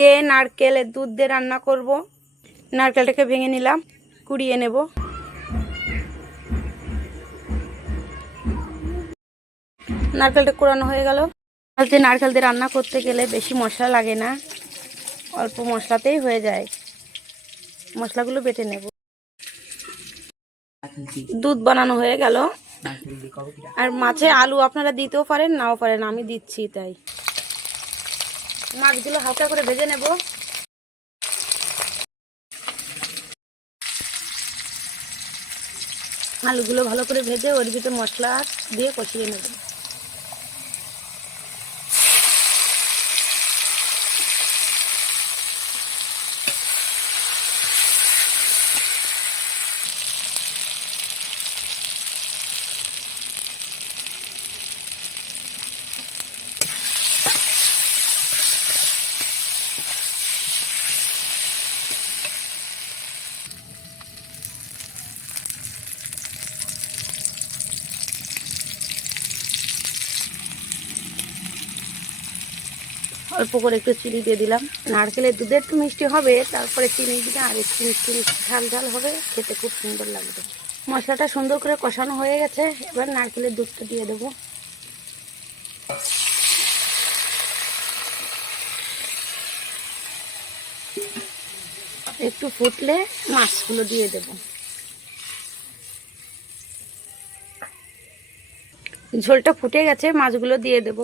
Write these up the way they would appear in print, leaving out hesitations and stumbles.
নারকেলের দুধ দিয়ে রান্না করব। নারকেলটাকে ভেঙে নিলাম, কুড়িয়ে নেব। নারকেলটা কুড়ানো হয়ে গেল। নারকেল দিয়ে রান্না করতে গেলে বেশি মশলা লাগে না, অল্প মশলাতেই হয়ে যায়। মশলাগুলো বেটে নেব। দুধ বানানো হয়ে গেল। আর মাছে আলু আপনারা দিতেও পারেন, নাও পারেন, আমি দিচ্ছি তাই। মাছগুলো হালকা করে ভেজে নেব। আলুগুলো ভালো করে ভেজে ওর ভিতরে মশলা দিয়ে কষিয়ে নেব। অল্প করে একটু চিনি দিয়ে দিলাম। নারকেলের দুধে একটু মিষ্টি হবে, তারপরে চিনি দিলে আর একটু মিষ্টি মিষ্টি ঝাল ঝাল হবে, খেতে খুব সুন্দর লাগবে। মশলাটা সুন্দর করে কষানো হয়ে গেছে, এবার নারকেলের দুধটা দিয়ে দেবো। একটু ফুটলে মাছগুলো দিয়ে দেব। ঝোলটা ফুটে গেছে, মাছগুলো দিয়ে দেব।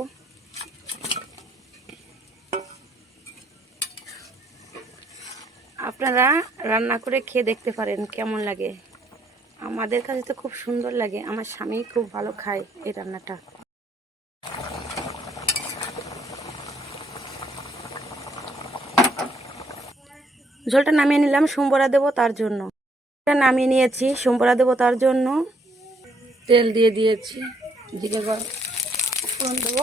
আপনারা রান্না করে খেয়ে দেখতে পারেন কেমন লাগে। আমাদের কাছে তো খুব সুন্দর লাগে, আমার স্বামী খুব ভালো খায় এই রান্নাটা। ঝোলটা নামিয়ে নিলাম, সম্বরা দেবো তার জন্য। নামিয়ে নিয়েছি, সম্বরা দেবো তার জন্য তেল দিয়ে দিয়েছি। জিরে ফোড়ন দেবো।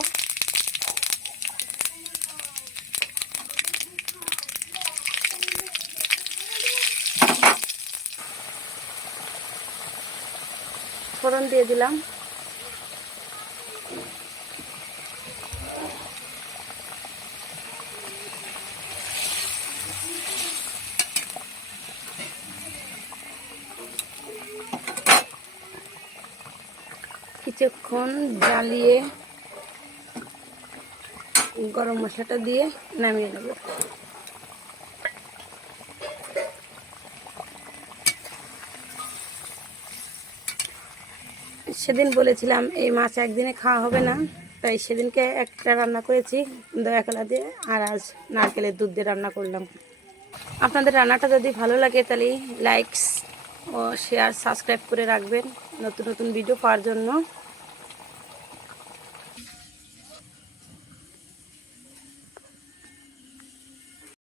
ফোড়ন দিয়ে দিলাম। কিছুক্ষণ জ্বালিয়ে গরম মশলাটা দিয়ে নামিয়ে নেব। সেদিন বলেছিলাম এই মাছ একদিনে খাওয়া হবে না, তাই সেদিনকে একটা রান্না করেছি দয়াকলা দিয়ে, আর আজ নারকেলের দুধ দিয়ে রান্না করলাম। আপনাদের রান্নাটা যদি ভালো লাগে তাহলে লাইক ও শেয়ার সাবস্ক্রাইব করে রাখবেন নতুন নতুন ভিডিও পাওয়ার জন্য।